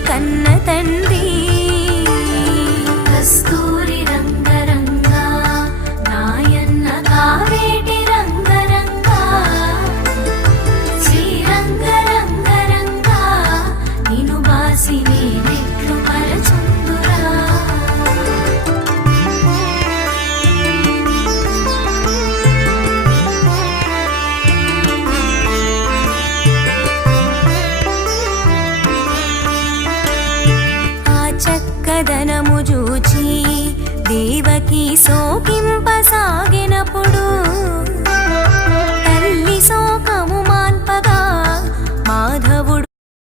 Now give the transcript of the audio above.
కన్న తండ్రి కస్తూరి రంగరంగా నాయన్న కావేటి రంగరంగా శ్రీరంగరంగరంగా నిను బాసి నేనెట్లు మరచుందురా. చక్కదనము జూచి దేవకి సో